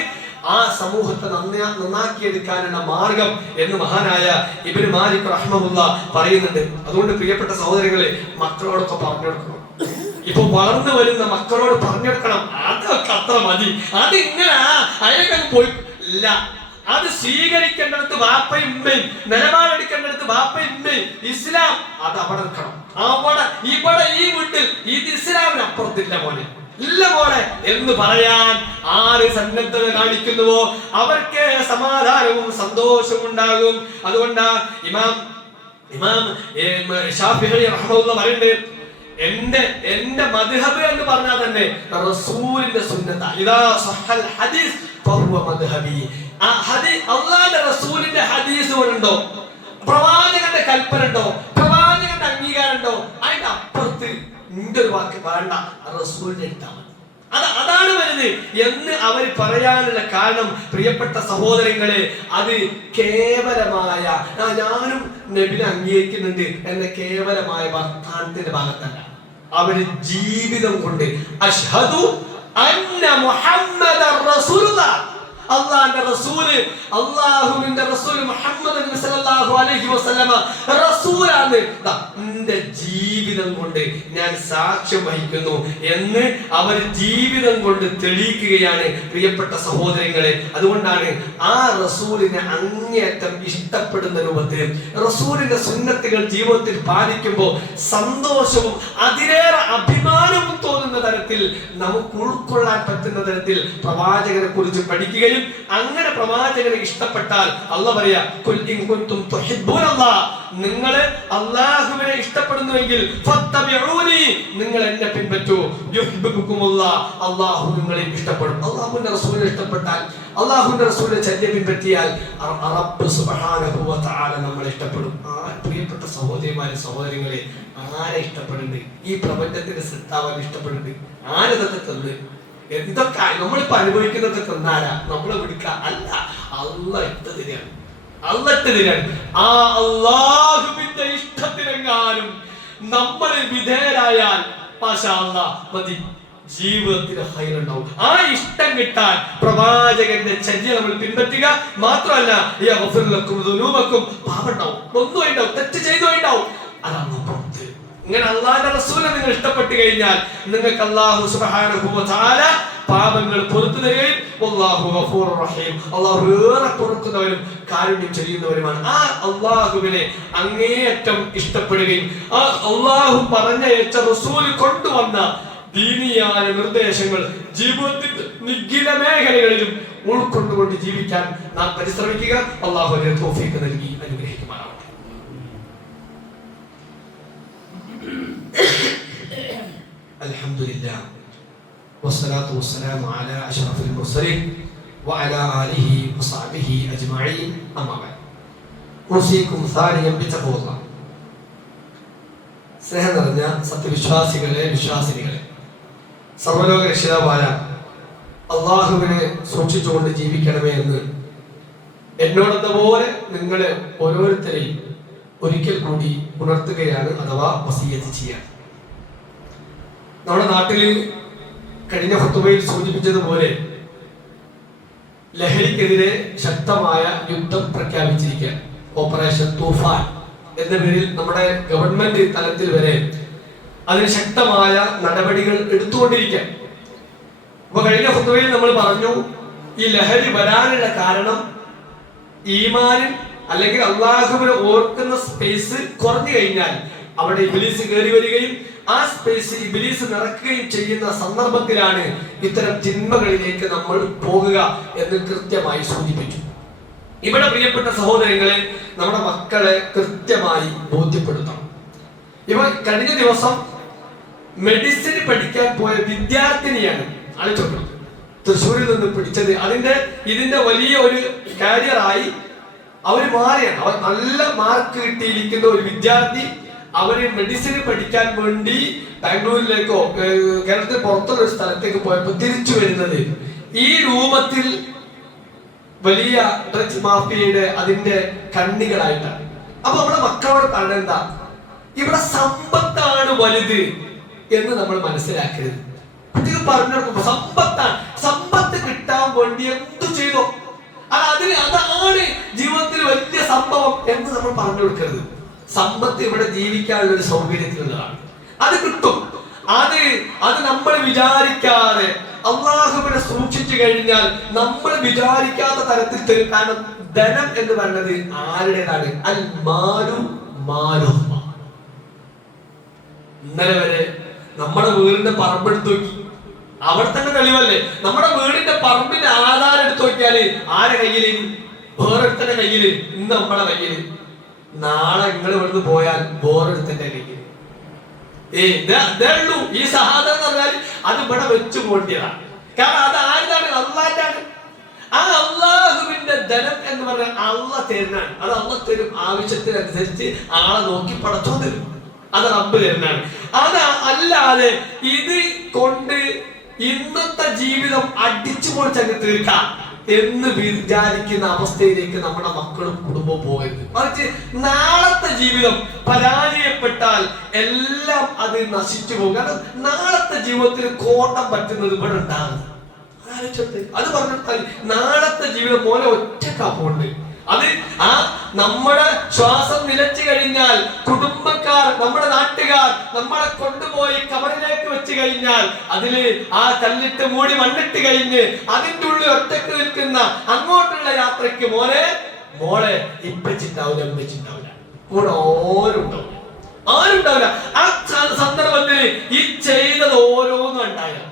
ആ സമൂഹത്തെ നന്നാക്കിയെടുക്കാനുള്ള മാർഗം എന്ന് മഹാനായ ഇബ്നു മാലിക് റഹ്മഹുല്ലാഹ് പറയുന്നുണ്ട്. അതുകൊണ്ട് പ്രിയപ്പെട്ട സഹോദരങ്ങളെ, മക്കളോടൊക്കെ പറഞ്ഞെടുക്കണം. ഇപ്പൊ വളർന്നു വരുന്ന മക്കളോട് പറഞ്ഞെടുക്കണം, അതൊക്കെ അത്ര മതി, അതിങ്ങനെ അയക്കാൻ പോയി ഇല്ല. അത് സ്വീകരിക്കേണ്ടടുത്ത് വാപ്പയും ഉമ്മയും, നിലപാടെടുക്കേണ്ടടുത്ത് വാപ്പയും ഉമ്മയും. ഇസ്ലാം അത് അവിടെ നിൽക്കണം. ഇവിടെ ഈ വീട്ടിൽ ഇത് ഇസ്ലാമിന് അപ്പുറത്തില്ല മോനെ, ഇല്ല മോനെ എന്ന് പറയാൻ ആര് സന്നദ്ധത കാണിക്കുന്നുവോ അവർക്ക് സമാധാനവും സന്തോഷവും ഉണ്ടാകും. അതുകൊണ്ടാ ഇമാം ശാഫിഈ റഹ്മത്തുള്ളാഹി പറയുന്നുണ്ട്, എന്റെ മദ്ഹബ് എന്ന് പറഞ്ഞാൽ തന്നെ റസൂലിന്റെ സുന്നത്ത. ഇദാ സഹൽ ഹദീസ് ഫഹുവ മദ്ഹബി. അല്ലാഹുവിന്റെ റസൂലിന്റെ ഹദീസ് ഉണ്ടോ, പ്രവാചകന്റെ കൽപ്പന ഉണ്ടോ, പ്രവാചകന്റെ അംഗീകാരം ഉണ്ടോ, അതിന്റെ അപ്പുറത്ത് നിന്റെ ഒരു വാക്ക് വേണ്ട, റസൂലിന്റെ എടുത്താണ്. അതാണ് വലുത് എന്ന് അവർ പറയാനുള്ള കാരണം പ്രിയപ്പെട്ട സഹോദരങ്ങളെ, അത് കേവലമായ ഞാനും നബിനെ അംഗീകരിക്കുന്നുണ്ട് എന്ന കേവലമായ വർത്താനത്തിന്റെ ഭാഗത്തല്ല. അവര് ജീവിതം കൊണ്ട് അഷ്ഹദു അന്ന മുഹമ്മദർ റസൂലുള്ളാഹ്, അല്ലാഹുവിന്റെ റസൂല്, അല്ലാഹുവിന്റെ റസൂൽ മുഹമ്മദ് സല്ലല്ലാഹു അലൈഹി വസല്ലമ റസൂലാണ്, എന്റെ ജീവിതം കൊണ്ട് ഞാൻ സാക്ഷ്യം വഹിക്കുന്നു എന്ന് അവർ ജീവിതം കൊണ്ട് തെളിയിക്കുകയാണ് പ്രിയപ്പെട്ട സഹോദരങ്ങളെ. അതുകൊണ്ടാണ് ആ റസൂലിനെ അങ്ങേയറ്റം ഇഷ്ടപ്പെടുന്ന രൂപത്തിൽ റസൂലിന്റെ സുന്നത്തുകൾ ജീവിതത്തിൽ പാലിക്കുമ്പോൾ സന്തോഷവും അതിലേറെ അഭിമാനവും തോന്നുന്ന തരത്തിൽ നമുക്ക് ഉൾക്കൊള്ളാൻ പറ്റുന്ന തരത്തിൽ പ്രവാചകനെ കുറിച്ച് പഠിക്കുകയും അങ്ങനെ പ്രവാചകനെ ഇഷ്ടപ്പെട്ടാൽ അല്ലാഹു പറയാ, ഖുൽ ഇൻ കുൻതും തുഹിബ്ബൂനല്ലാഹ്, നിങ്ങൾ അല്ലാഹുവിനെ ഇഷ്ടപ്പെടുന്നുവെങ്കിൽ ഫത്തബിഊനി, നിങ്ങൾ എന്നെ പിൻപറ്റൂ, യുഹിബ്ബുകുമുല്ലാഹ്, അല്ലാഹു നിങ്ങളെ ഇഷ്ടപ്പെടും. അല്ലാഹുവിന്റെ റസൂലിനെ ഇഷ്ടപ്പെട്ടാൽ, അല്ലാഹുവിന്റെ റസൂലിനെ ചര്യ പിൻപറ്റിയാൽ റബ്ബ് സുബ്ഹാനഹു വ തആല നമ്മളെ ഇഷ്ടപ്പെടും. പ്രിയപ്പെട്ട സഹോദരിമാരെ സഹോദരങ്ങളെ, ആരെ ഇഷ്ടപ്പെടുന്നുണ്ട്? ഈ പ്രപഞ്ചത്തിന്റെ സൃഷ്ടാവിനെ ഇഷ്ടപ്പെടുന്നുണ്ട്. ആരതൊക്കെ തന്ന് എന്തൊക്കെ നമ്മളിപ്പോ അനുഭവിക്കുന്നതൊക്കെ തന്നാരാ നമ്മളെ വിളിക്ക? അല്ല, അല്ലാഹ് ഇഷ്ടത്തിനാണ്, അല്ലാഹ് ഇഷ്ടത്തിനാണ്. ആ അല്ലാഹുവിന്റെ ഇഷ്ടത്തിനെങ്ങാനും നമ്മൾ വിധേയരായാൽ മാഷാ അല്ലാഹ് മതി, ജീവിതത്തിന് ഹൈറുണ്ടാവും. ആ ഇഷ്ടം കിട്ടാൻ പ്രവാചകന്റെ ചര്യ നമ്മൾ പിൻപറ്റുക മാത്രമല്ല, യഗ്ഫിർ ലക്കും ദുനൂബക്കും, പാപമുണ്ടാവും, ഒന്നും ഉണ്ടാവും, തെറ്റ് ചെയ്തു ഉണ്ടാവും, അതാണ് പുറത്ത് ഇങ്ങനെ അള്ളാഹുവിന്റെ റസൂലിനെ നിങ്ങൾ ഇഷ്ടപ്പെട്ടു കഴിഞ്ഞാൽ നിങ്ങൾക്ക് അല്ലാഹു സുബ്ഹാനഹു വ തആല പാപങ്ങൾ പുറത്തു തരുകയും വല്ലാഹു ഗഫൂറുർ റഹീം, അല്ലാഹു ഏറെ പൊറുക്കുന്നവരും കാരുണ്യം ചെയ്യുന്നവരുമാണ്. ആ അള്ളാഹുവിനെ അങ്ങേയറ്റം ഇഷ്ടപ്പെടുകയും ആ അള്ളാഹു പറഞ്ഞയച്ച റസൂൽ കൊണ്ടുവന്ന ദീനിയായ നിർദ്ദേശങ്ങൾ ജീവിതത്തിന്റെ നിഖില മേഖലകളിലും ഉൾക്കൊണ്ടുകൊണ്ട് ജീവിക്കാൻ നാം പരിശ്രമിക്കുക. അല്ലാഹു അതിന് തൗഫീഖ് നൽകി അനുഗ്രഹിക്കുമാറാവട്ടെ. അൽഹംദുലില്ലാഹ് വസ്സലാത്തു വസ്സലാമു അലാ അഷ്റഫിൽ മുർസലീൻ വഅലാ ആലിഹി വസഹ്ബിഹി അജ്മഈൻ. അമ്മാ ബഅദ്. ഉസീകും സാരിയം ബിത്തഖ്വല്ലാഹ്. സ്നേഹം നിറഞ്ഞ സത്യവിശ്വാസികളെ, വിശ്വാസിനികളെ, സർവ്വലോക രക്ഷിതാവായ അള്ളാഹുവിനെ സൂക്ഷിച്ചുകൊണ്ട് ജീവിക്കണമേ എന്ന് എന്നോടെന്നപോലെ നിങ്ങളെ ഓരോരുത്തരെയും ഒരിക്കൽ കൂടി ഉണർത്തുകയാണ്, അഥവാ വസിയത്ത് ചെയ്യാൻ. നമ്മുടെ നാട്ടിൽ കഴിഞ്ഞ ഖുതുബയിൽ സൂചിപ്പിച്ചതുപോലെ ലഹരിക്കെതിരെ ശക്തമായ യുദ്ധം പ്രഖ്യാപിച്ചിരിക്കുക. ഓപ്പറേഷൻ തൂഫാൻ എന്ന പേരിൽ നമ്മുടെ ഗവൺമെന്റ് തലത്തിൽ വരെ അതിന് ശക്തമായ നടപടികൾ എടുത്തുകൊണ്ടിരിക്കുക. അപ്പൊ കഴിഞ്ഞ ഖുതുബയിൽ നമ്മൾ പറഞ്ഞു, ഈ ലഹരി വരാനുള്ള കാരണം ഈമാനിൻ അല്ലെങ്കിൽ അള്ളാഹുവിനെ ഓർക്കുന്ന സ്പേസ് കുറഞ്ഞു കഴിഞ്ഞാൽ അവിടെ ഇബ്ലീസ് കയറി വരികയും ആ സ്പേസ് ഇബ്ലീസ് നിറക്കുകയും ചെയ്യുന്ന സന്ദർഭത്തിലാണ് ഇത്തരം തിന്മകളിലേക്ക് നമ്മൾ പോകുക എന്ന് കൃത്യമായി സൂചിപ്പിച്ചു. ഇവിടെ പ്രിയപ്പെട്ട സഹോദരങ്ങളെ, നമ്മുടെ മക്കളെ കൃത്യമായി ബോധ്യപ്പെടുത്തണം. ഇവ കഴിഞ്ഞ ദിവസം മെഡിസിൻ പഠിക്കാൻ പോയ വിദ്യാർത്ഥിനിയാണ് ആലോചിച്ചോളൂ, തൃശ്ശൂരിൽ നിന്ന് പിടിച്ചത്. ഇതിന്റെ വലിയ ഒരു കാരിയറായി അവർ മാറിയാണ്. അവർ നല്ല മാർക്ക് കിട്ടിയിരിക്കുന്ന ഒരു വിദ്യാർത്ഥി അവര് മെഡിസിൻ പഠിക്കാൻ വേണ്ടി ബാംഗ്ലൂരിലേക്കോ കേരളത്തിന് പുറത്തുള്ള ഒരു സ്ഥലത്തേക്ക് പോയപ്പോൾ തിരിച്ചു വരുന്നത് ഈ രൂപത്തിൽ വലിയ ഡ്രഗ്സ് മാഫിയയുടെ അതിന്റെ കണ്ണികളായിട്ടാണ്. അപ്പൊ നമ്മുടെ മക്കളോട് പറഞ്ഞെന്താ, ഇവിടെ സമ്പത്താണ് വലുത് എന്ന് നമ്മൾ മനസ്സിലാക്കരുത്. കുട്ടികൾ പറഞ്ഞു സമ്പത്താണ്, സമ്പത്ത് കിട്ടാൻ വേണ്ടി എന്തു ചെയ്തോ അതാണ് ജീവിതത്തിൽ വലിയ സംഭവം എന്ന് നമ്മൾ പറഞ്ഞു കൊടുക്കരുത്. സമ്പത്ത് ഇവിടെ ജീവിക്കാനുള്ള ഒരു സൗകര്യത്തിലുള്ളതാണ്, അത് കിട്ടും. അത് നമ്മൾ വിചാരിക്കാതെ അള്ളാഹുവിനെ സൂക്ഷിച്ചു കഴിഞ്ഞാൽ നമ്മൾ വിചാരിക്കാത്ത തരത്തിൽ തരും. കാരണം ധനം എന്ന് പറയുന്നത് ആരുടേതാണ്? അൽ മാലു മാലു. ഇന്നലെ വരെ നമ്മുടെ വീടിന്റെ പറമ്പെടുത്ത് നോക്കി, അവിടെ തന്നെ തെളിവല്ലേ. നമ്മുടെ വീടിന്റെ പറമ്പിന്റെ ആധാരം എടുത്ത് നോക്കിയാല് ആരെ കയ്യില്? വേറൊരുത്തന്റെ കയ്യില്. ഇന്ന് നമ്മുടെ കയ്യില്. നാളെ നിങ്ങൾ ഇവിടുന്ന് പോയാൽ വേറൊരുത്തന്റെ കയ്യില്. ഇതേ ഉള്ളൂ. ഈ സഹാദം എന്ന് പറഞ്ഞാൽ അത് ഇവിടെ വെച്ചു പോണ്ടിയതാണ്. കാരണം അത് ആരുതാണ്? അള്ളാന്റെ ആണ്. ആ അള്ളാഹുവിന്റെ ധനം എന്ന് പറഞ്ഞാൽ അള്ളാഹ് തരുന്നതാണ്. അത് അള്ളാഹ് തരും, ആവശ്യത്തിനനുസരിച്ച് ആളെ നോക്കി പടച്ചോ തരും. അത് റബ്ബ് തരുന്നതാണ്. അത് അല്ലാതെ ഇത് കൊണ്ട് ഇന്നത്തെ ജീവിതം അടിച്ചു പൊളിച്ചങ്ങ് തീർക്കാം എന്ന് വിചാരിക്കുന്ന അവസ്ഥയിലേക്ക് നമ്മുടെ മക്കളും കുടുംബവും പോകരുത്. മറിച്ച് നാളത്തെ ജീവിതം പരാജയപ്പെട്ടാൽ എല്ലാം അത് നശിച്ചു പോകും. കാരണം നാളത്തെ ജീവിതത്തിൽ കോട്ടം പറ്റുന്നത് ഇവിടെ ഉണ്ടാകുന്നത്. അത് പറഞ്ഞിട്ടാൽ നാളത്തെ ജീവിതം പോലെ ഒറ്റക്കാപ്പുണ്ട്. അത് നമ്മുടെ ശ്വാസം നിലച്ചു കഴിഞ്ഞാൽ കുടുംബക്കാർ, നമ്മുടെ നാട്ടുകാർ നമ്മളെ കൊണ്ടുപോയി കബറിലേക്ക് വെച്ച് കഴിഞ്ഞാൽ അതില് ആ കല്ലിട്ട് മൂടി മണ്ണിട്ട് കഴിഞ്ഞ് അതിൻ്റെ ഉള്ളിൽ ഒറ്റക്ക് നിൽക്കുന്ന അങ്ങോട്ടുള്ള യാത്രയ്ക്ക് മോളെ ഇപ്പച്ചിണ്ടാവില്ല, ഇപ്പച്ചിണ്ടാവില്ല, കൂടെ ആരുണ്ടാവില്ല. ആ സന്ദർഭത്തിൽ ഈ ചെയ്തത് ഓരോന്നും ഉണ്ടാവില്ല.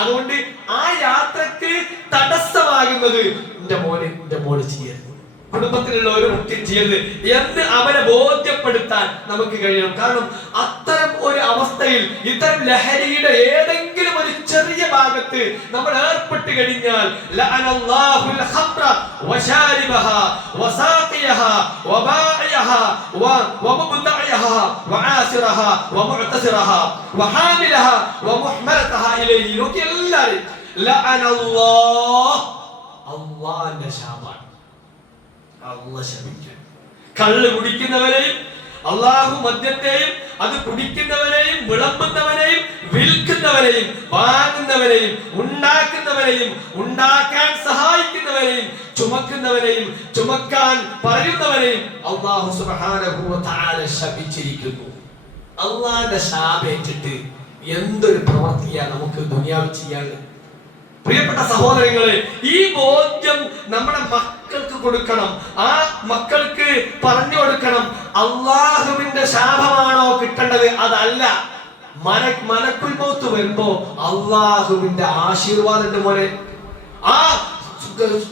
അതുകൊണ്ട് ആ യാത്രക്ക് തടസ്സമാകുന്നത് എന്റെ മോന് ചെയ്യരുത്, കുടുംബത്തിലുള്ള ഒരു കുട്ടി ചെയ്യരുത് എന്ന് അവരെ ബോധ്യപ്പെടുത്താൻ നമുക്ക് കഴിയണം. കാരണം അത്തരം ഒരു അവസ്ഥയിൽ ഇത്തരം ലഹരിയുടെ ഏതെങ്കിലും ഒരു ചെറിയ ഭാഗത്ത് നമ്മൾ ഏർപ്പെട്ട് കഴിഞ്ഞാൽ ലഅനല്ലാഹുൽ ഖംറ വശാരിബഹ വസാഖിയഹ വബാഇയഹ വമുബ്തഇയഹ വആസിറഹ വമുഅതസിറഹ വഹാമിലഹ വമുഹ്മലതഹ ഇലൈഹി. എല്ലാവരും ലഅനല്ലാഹ്, അല്ലാഹുവിന്റെ ശാപം. അല്ലാഹു ശപിക്കാൻ. കള്ള് കുടിക്കുന്നവരെയും അല്ലാഹു മദ്യത്തെയും അത് കുടിക്കുന്നവരെയും വിളമ്പുന്നവരെയും വിൽക്കുന്നവരെയും വാങ്ങുന്നവരെയും ഉണ്ടാക്കുന്നവരെയും ഉണ്ടാക്കാൻ സഹായിക്കുന്നവരെയും ചുമക്കുന്നവരെയും ചുമക്കാൻ പറയുന്നവരെയും അല്ലാഹു സുബ്ഹാനഹു വ തആല ശപിച്ചിരിക്കുന്നു. അള്ളാന്റെ ശാപേറ്റിട്ട് എന്തൊരു പ്രവൃത്തിയാണ് നമുക്ക് ദുനിയാവിൽ ചെയ്യാനുള്ളത്? പ്രിയപ്പെട്ട സഹോദരങ്ങളെ, ഈ ബോധ്യം നമ്മുടെ മക്കൾക്ക് കൊടുക്കണം. ആ മക്കൾക്ക് പറഞ്ഞു കൊടുക്കണം, അള്ളാഹുവിന്റെ ശാപമാണോ കിട്ടേണ്ടത്? അതല്ല. മലക്കുൽ മൗത്ത് വരുമ്പോ അള്ളാഹുവിന്റെ ആശീർവാദം ഉണ്ട് മോനെ. ആ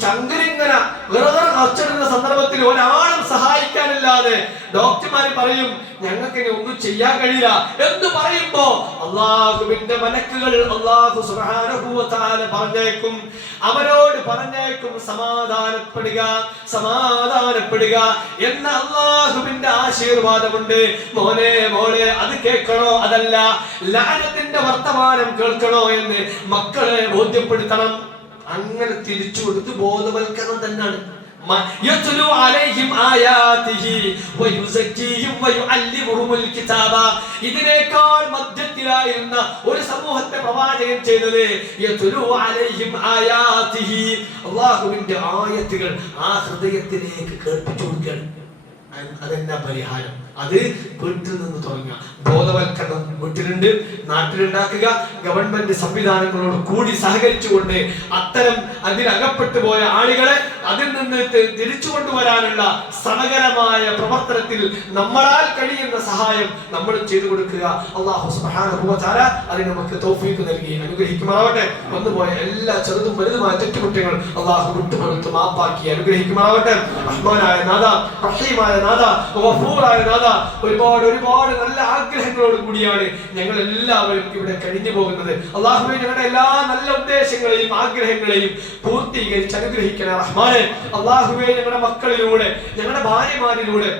ചങ്കരിങ്ങനെ വെറുതെ കച്ചടുന്ന സന്ദർഭത്തിൽ ഒരാളും സഹായിക്കാനില്ലാതെ ഡോക്ടർമാര് പറയും ഞങ്ങൾക്ക് ഇനി ഒന്നും ചെയ്യാൻ കഴിയില്ല എന്ന് പറയുമ്പോ അള്ളാഹുവിന്റെ മലക്കുകൾ അള്ളാഹു സുബ്ഹാനഹു വ തആല പറഞ്ഞേക്കും, അവരോട് പറഞ്ഞേക്കും സമാധാനപ്പെടുക സമാധാനപ്പെടുക എന്ന അള്ളാഹുവിന്റെ ആശീർവാദമുണ്ട്. മോനെ മോളെ, അത് കേൾക്കണോ അതല്ല ലഅനത്തിന്റെ വർത്തമാനം കേൾക്കണോ എന്ന് മക്കളെ ബോധ്യപ്പെടുത്തണം. അങ്ങനെ തിരിച്ചു കൊടുത്ത് ബോധവൽക്കരണം തന്നെയാണ്. ഇതിനേക്കാൾ മധ്യത്തിലായിരുന്ന ഒരു സമൂഹത്തെ പ്രവാചകൻ ചെയ്തത് അല്ലാഹുവിന്റെ ആയത്തുകൾ ആ ഹൃദയത്തിലേക്ക് കേൾപ്പിച്ചു കൊടുക്കുകയാണ്. അതെന്നാ പരിഹാരം? അത് വീട്ടിൽ നിന്ന് തുടങ്ങുക. ബോധവൽക്കരണം വീട്ടിലുണ്ട്, നാട്ടിലുണ്ടാക്കുക. ഗവൺമെന്റ് സംവിധാനങ്ങളോട് കൂടി സഹകരിച്ചുകൊണ്ട് അത്തരം അതിനകപ്പെട്ടു പോയ ആളുകളെ അതിൽ നിന്ന് തിരിച്ചു കൊണ്ടുവരാനുള്ള സമഗ്രമായ പ്രവർത്തനത്തിൽ നമ്മളാൽ കഴിയുന്ന സഹായം നമ്മൾ ചെയ്തു കൊടുക്കുക. അല്ലാഹു സുബ്ഹാനഹു വ തആല അതിന് നമുക്ക് തൗഫീഖ് നൽകി അനുഗ്രഹിക്കുമാറാവട്ടെ. വന്നുപോയ എല്ലാ ചെറുതും വലുതുമായ തെറ്റുകുറ്റങ്ങൾ അല്ലാഹു വിട്ടുപുറത്ത് മാപ്പാക്കി അനുഗ്രഹിക്കുമാറാവട്ടെ. റഹ്മാനായ നാഥ, റഹീമായ നാഥ, ഗഫൂറായ നാഥ, ഒരുപാട് ഒരുപാട് നല്ല ആഗ്രഹങ്ങളോട് കൂടിയാണ് ഞങ്ങൾ എല്ലാവരും ഇവിടെ കഴിഞ്ഞു പോകുന്നത്. അല്ലാഹുവേ, ഞങ്ങളുടെ എല്ലാ നല്ല ഉദ്ദേശങ്ങളെയും ആഗ്രഹങ്ങളെയും പൂർത്തീകരിച്ച് അനുഗ്രഹിക്കണേ റഹ്മാനെ. അല്ലാഹുവേ, ഞങ്ങളുടെ മക്കളിലൂടെ, ഞങ്ങളുടെ ഭാര്യമാരിലൂടെ,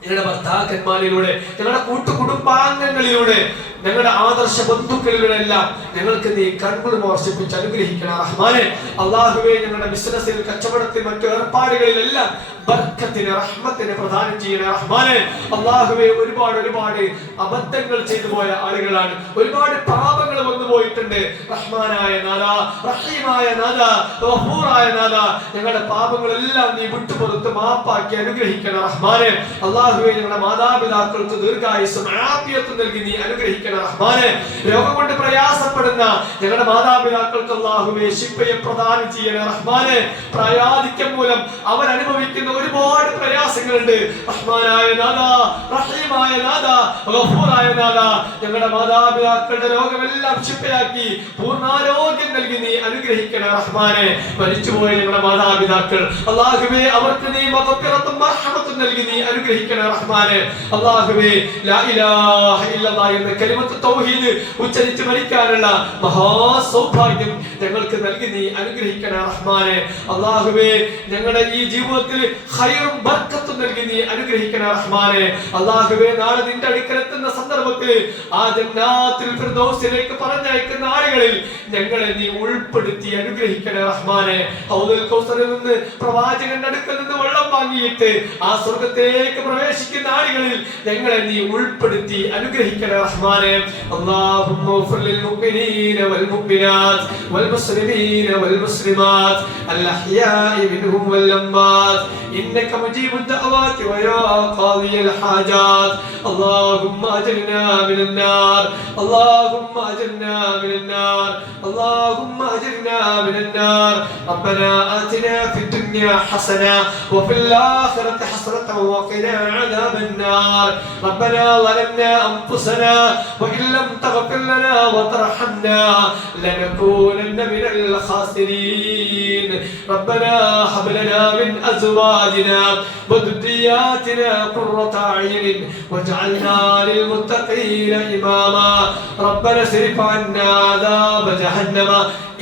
ഞങ്ങളുടെ ഭർത്താക്കന്മാരിലൂടെ, ഞങ്ങളുടെ കൂട്ടുകുടുംബാംഗങ്ങളിലൂടെ, ഞങ്ങളുടെ ആദർശ ബന്ധുക്കളിലൂടെ എല്ലാം ഞങ്ങൾക്ക് നീ കൺകുളിർ വർഷിപ്പിച്ച് അനുഗ്രഹിക്കണം റഹ്മാനെ. അല്ലാഹുവേ, ഞങ്ങളുടെ ബിസിനസ്സിൽ, കച്ചവടത്തിൽ, മറ്റു ഏർപ്പാടുകളിലെല്ലാം ബർക്കത്തിന് റഹ്മത്തിന് പ്രദാനം ചെയ്യണേ റഹ്മാനെ. അല്ലാഹുവേ, ഒരുപാട് ഒരുപാട് അബദ്ധങ്ങൾ ചെയ്തു പോയ ആളുകളാണ്, ഒരുപാട് പാപങ്ങൾ വന്നു പോയിട്ടുണ്ട്. റഹ്മാനായ നാഥാ, റഹീമായ നാഥാ, ഗഫൂറായ നാഥാ, ഞങ്ങളുടെ പാപങ്ങളെല്ലാം നീ വിട്ടുപുറത്ത് മാപ്പാക്കി അനുഗ്രഹിക്കണം റഹ്മാനെ. അല്ലാഹുവേ, ഞങ്ങളുടെ മാതാപിതാക്കൾക്ക് ദീർഘായുസ്സും ആഫിയത്തും നൽകി നീ അനുഗ്രഹിക്കണം റഹ്മാനെ. രോഗം കൊണ്ട് പ്രയാസപ്പെടുന്ന ഞങ്ങളുടെ മാതാപിതാക്കൾക്ക് അല്ലാഹുവേ ശിഫയെ പ്രദാനം ചെയ്യണേ റഹ്മാനെ. പ്രായാധിക്യം മൂലം അവർ അനുഭവിക്കുന്ന ഒരുപാട് പ്രയാസങ്ങളുണ്ട്. റഹ്മാനായ നാഥാ, റഹീമായ നാഥാ, ഗഫൂറായ നാഥാ, ഞങ്ങളുടെ മാതാപിതാക്കളുടെ രോഗമെല്ലാം ശിഫയാക്കി പൂർണ്ണാരോഗ്യം നൽകി നീ അനുഗ്രഹിക്കണേ റഹ്മാനെ. മരിച്ചുപോയ ഞങ്ങളുടെ മാതാപിതാക്കൾ അല്ലാഹുവേ, അവർക്ക് നീ മഗ്ഫിറത്തും റഹ്മത്തും നൽകി നീ അനുഗ്രഹിക്കണേ റഹ്മാനെ. അല്ലാഹുവേ, ലാ ഇലാഹ ഇല്ലല്ലാഹ് എന്ന കലിമത്ത് തൗഹീദ് ഉച്ചരിച്ച് മരിക്കാനുള്ള മഹാസൗഭാഗ്യം ഞങ്ങൾക്ക് നൽകി നീ അനുഗ്രഹിക്കണേ റഹ്മാനെ. അല്ലാഹുവേ, ഞങ്ങളുടെ ഈ ജീവിതത്തിൽ ഖൈറും ബർക്കത്തും നൽകി നീ അനുഗ്രഹിക്കണേ റഹ്മാനെ. അല്ലാഹുവേ, നാളെ നിന്റെ അടുക്കലെത്തുന്ന സന്ദർഭത്തിൽ ആ ജന്നാത്തുൽ ഫിർദൗസിലേക്ക് പറഞ്ഞയക്കുന്ന ആളുകളിൽ ഞങ്ങളെ നീ ഉൾപ്പെടുത്തി അനുഗ്രഹിക്കണേ റഹ്മാനെ. ഹൗദുൽ കൗസറിൽ നിന്ന് പ്രവാചകന്റെ അടുക്കൽ നിന്ന് വെള്ളം വാങ്ങിയിട്ട് ആ സ്വർഗ്ഗത്തിലേക്ക് പ്രവേശിക്കുന്ന ആളുകളിൽ ഞങ്ങളെ നീ ഉൾപ്പെടുത്തി അനുഗ്രഹിക്കണേ റഹ്മാനെ. അല്ലാഹുമ്മ ഗ്ഫിർ ലിൽ മുഅ്മിനീന വൽ മുഅ്മിനാത്ത് വൽ മുസ്ലിമീന വൽ മുസ്ലിമാത്ത് അൽ അഹ്യാഇ മിൻഹും വൽ അംവാത്ത് إنك مجيب الدعوات ويا قاضي الحاجات. اللهم أجرنا من النار، اللهم أجرنا من النار، اللهم أجرنا من النار. ربنا آتنا في الدنيا حسنة وفي الآخرة حسنة وقنا عذاب النار. ربنا ظلمنا أنفسنا وإن لم تغفر لنا وترحمنا لنكونن من الخاسرين. ربنا هب لنا من أزواجنا وذرياتنا قرة أعين واجعلنا للمتقين إماما. ربنا اصرف عنا عذاب جهنم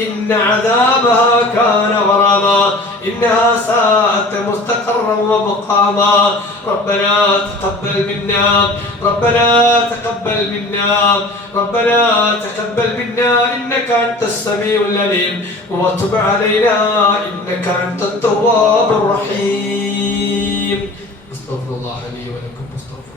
إن عذابها كان غراما إنها ساءت مستقرا ومقاما. ربنا تقبل منا، ربنا تقبل منا، ربنا تقبل منا إنك أنت السميع العليم وتب علينا إنك أنت التواب الرحيم. استغفر الله لي ولكم واستغفروه.